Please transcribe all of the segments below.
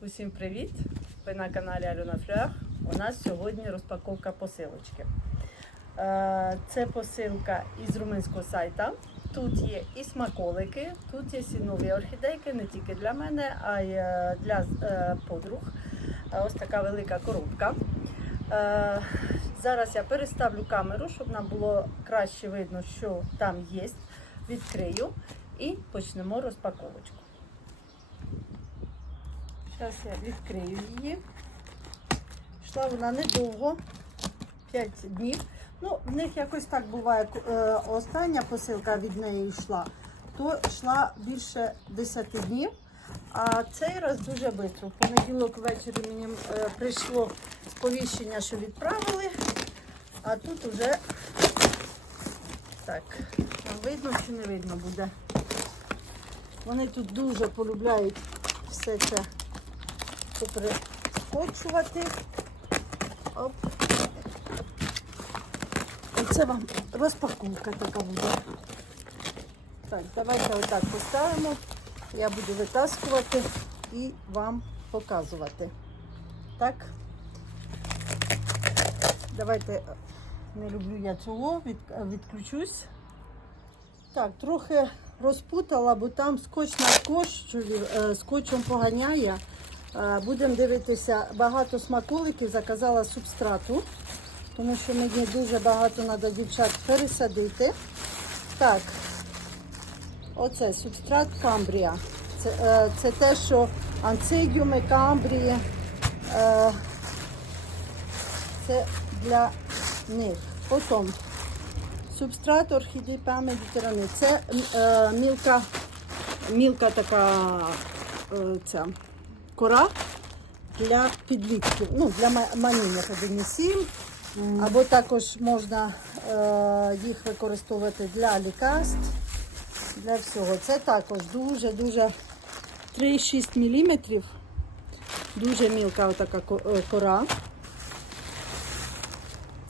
Усім привіт! Ви на каналі Альона Флер. У нас сьогодні розпаковка посилочки. Е, Це посилка із румунського сайта. Тут є і смаколики, тут є і нові орхідейки, не тільки для мене, а й е, для е, подруг. Ось така велика коробка. Зараз я переставлю камеру, щоб нам було краще видно, що там є. Відкрию і почнемо розпаковочку. Зараз я відкрию її. Йшла вона недовго, 5 днів. Ну, в них якось так буває, е, остання посилка від неї йшла, то йшла більше 10 днів. А цей раз дуже швидко. В понеділок ввечері мені е, прийшло сповіщення, що відправили, а тут уже так, видно чи не видно буде. Вони тут дуже полюбляють все це поприскочувати. Оп. Оце вам розпаковка така буде. Так, давайте отак поставимо. Я буду витаскувати і вам показувати. Так. Давайте, не люблю я цього, від, відключусь. Так, трохи розпутала, бо там скотч на скотчові, е, скотчем поганяє. Е, Будемо дивитися, багато смаколиків заказала субстрату, тому що мені дуже багато треба дівчат пересадити. Так, оце субстрат камбрія. Це, е, це те, що анцигіуми, камбрії. Е, це для них. Потім субстрат орхідей пан медитерани. Це е, мілка, мілка така е, ця кора для підлітків, ну, для ма- маніння поденісів. Або також можна е, їх використовувати для лікарств, для всього. Це також дуже-дуже 3,6 мм. Дуже мілка отака е, кора.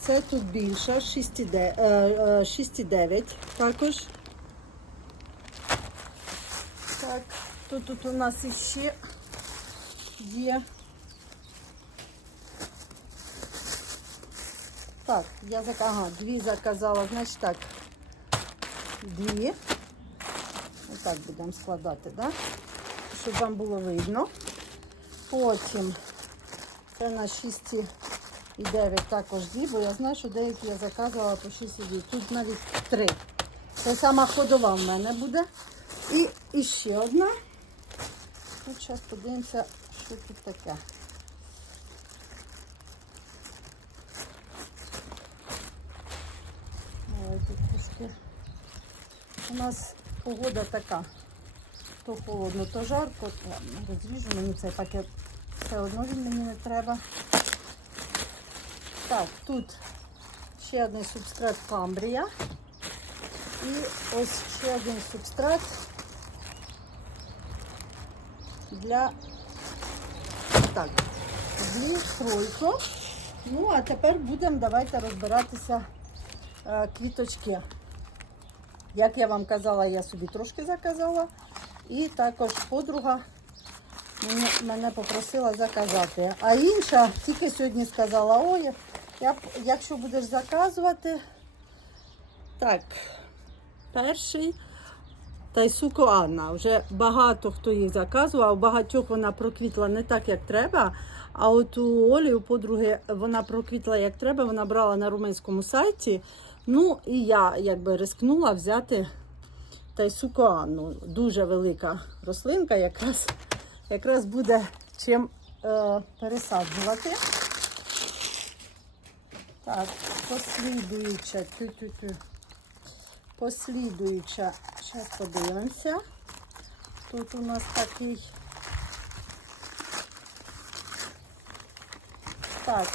Це тут більше, 6,9 е, е, 6,9 також. Так, тут, тут у нас іще є. Так, я зак... ага, дві заказала, значить так. Дві. Отак будемо складати, да? щоб вам було видно. Потім це на 6,9 також дві, бо я знаю, що деякі я заказувала по 6,9. Тут навіть три. Це сама ходова в мене буде. І, і ще одна. Зараз подивимося, що тут таке. У нас погода така. То холодно, то жарко. Ладно, розріжу мені цей пакет. Все одно він мені не треба. Так, тут ще один субстрат камбрія. І ось ще один субстрат для так, дві тройку. Ну, а тепер будемо давайте розбиратися е, квіточки. Як я вам казала, я собі трошки заказала. І також подруга мене, мене попросила заказати. А інша тільки сьогодні сказала, ой, я, якщо будеш заказувати, так, перший Тайсуко Анна. Вже багато хто їх заказував, у багатьох вона проквітла не так, як треба. А от у Олі, у подруги, вона проквітла як треба, вона брала на румунському сайті. Ну і я якби рискнула взяти Тайсуко Анну. Дуже велика рослинка, якраз, якраз буде чим е, пересаджувати. Так, послідуюча. Послідуюча. Зараз подивимося. Тут у нас такий. Так,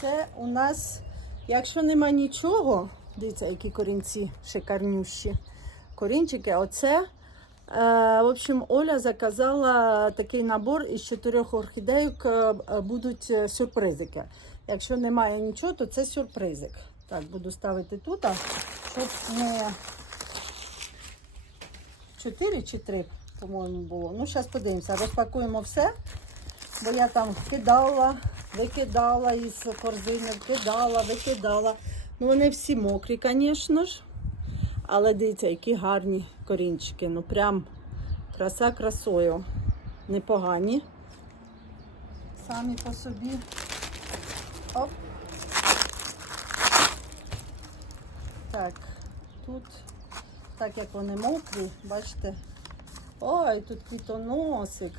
це у нас, якщо нема нічого, дивіться, які корінці шикарнющі. Корінчики, оце. Е, в общем, Оля заказала такий набор із чотирьох орхідейок е, будуть е, сюрпризики. Якщо немає нічого, то це сюрпризик. Так, буду ставити тут, щоб не 4 чи 3, по-моєму, було. Ну, зараз подивимося, розпакуємо все. бо я там кидала, викидала із корзини, кидала, викидала. Ну, вони всі мокрі, звісно ж. Але дивіться, які гарні корінчики. Ну прям краса красою. Непогані. Самі по собі. Оп. Так, тут, так як вони мокрі, бачите. Ой, тут квітоносик.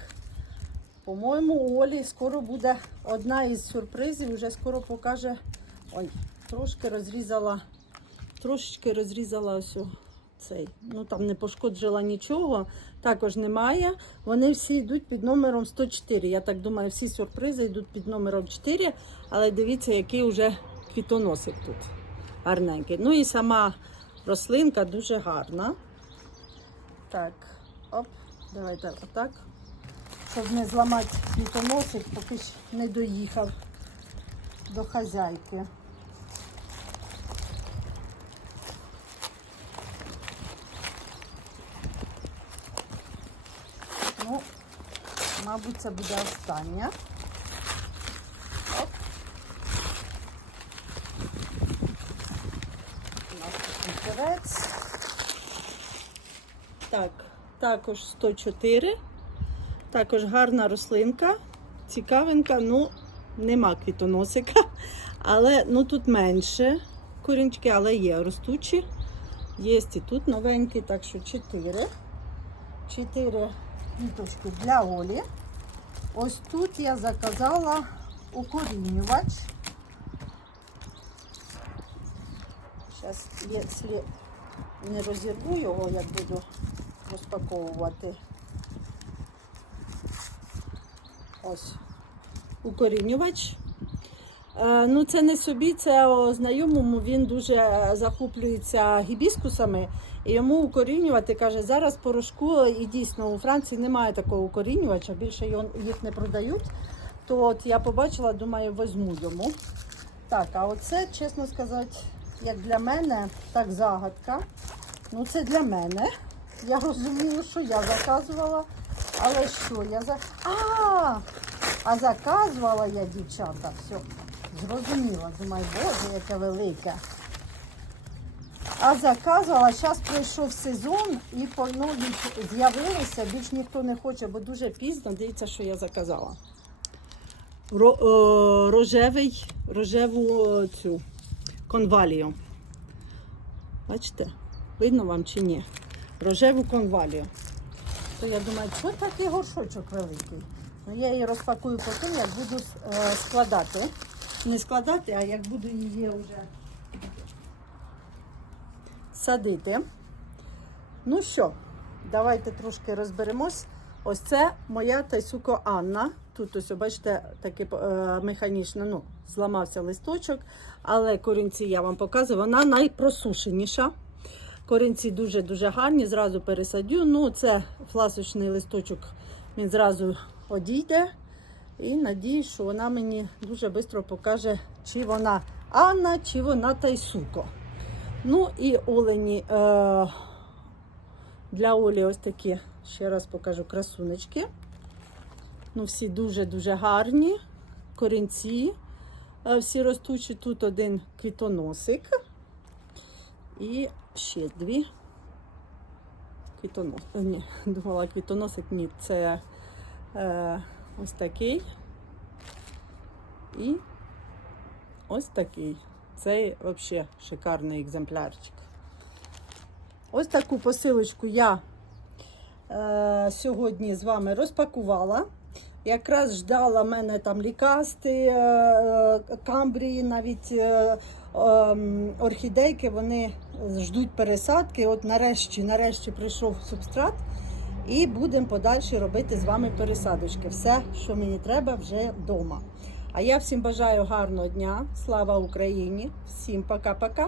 По-моєму, Олі скоро буде одна із сюрпризів, вже скоро покаже. Ой, трошки розрізала, трошечки розрізала ось цей. Ну там не пошкоджила нічого, також немає. Вони всі йдуть під номером 104. Я так думаю, всі сюрпризи йдуть під номером 4, але дивіться, який вже квітоносик тут. Гарненький. Ну і сама рослинка дуже гарна. Так, оп, давайте отак. Щоб не зламати квітоносик, поки ж не доїхав до хазяйки. Ну, мабуть, це буде остання. Оп. У нас вітерець. Так, також 104. Також гарна рослинка, цікавинка, ну, нема квітоносика, але ну, тут менше корінчики, але є ростучі. Є і тут новенькі, так що 4. 4 квіточки для Олі. Ось тут я заказала укорінювач. Зараз, якщо не розірву його, як буду розпаковувати. Ось укорінювач. Е, Ну, це не собі, це о, знайомому. Він дуже захоплюється гібіскусами. І йому укорінювати каже, зараз порошку і дійсно у Франції немає такого укорінювача, більше їх не продають. То от я побачила, думаю, візьму йому. Так, а оце, чесно сказати, як для мене, так загадка. Ну, це для мене. Я розумію, що я заказувала. Але що я за. А! А заказувала я, дівчата, все, зрозуміла. Думаю, боже, яке велике. А заказувала, зараз пройшов сезон і по новій з'явилися, більш ніхто не хоче, бо дуже пізно. Дивіться, що я заказала. Ро, е, рожевий, рожеву е, цю конвалію. Бачите? Видно вам чи ні? Рожеву конвалію. То я думаю, що такий горшочок великий? Ну, я її розпакую потім, як буду е, складати. Не складати, а як буду її вже садити. Ну що, давайте трошки розберемось. Ось це моя тайсуко Анна. Тут ось, бачите, таке е, механічно, ну, зламався листочок, але корінці я вам показую, вона найпросушеніша. Корінці дуже-дуже гарні, зразу пересадю. Ну, це фласочний листочок, він зразу одійде. І надіюсь, що вона мені дуже швидко покаже, чи вона Анна, чи вона Тайсуко. Ну і олені е, для Олі ось такі, ще раз покажу красунечки. Ну, всі дуже-дуже гарні. Корінці всі ростучі. Тут один квітоносик. І ще дві. Квітонос. е, Ні, думала квітоносик, ні, це е, ось такий. І ось такий. Цей взагалі шикарний екземплярчик. Ось таку посилочку я е, сьогодні з вами розпакувала. Якраз ждала мене там лікасти, е, е, камбрії, навіть е, ем, орхідейки, вони ждуть пересадки. От нарешті, нарешті прийшов субстрат. І будемо подальше робити з вами пересадочки. Все, що мені треба, вже вдома. А я всім бажаю гарного дня. Слава Україні! Всім пока-пока!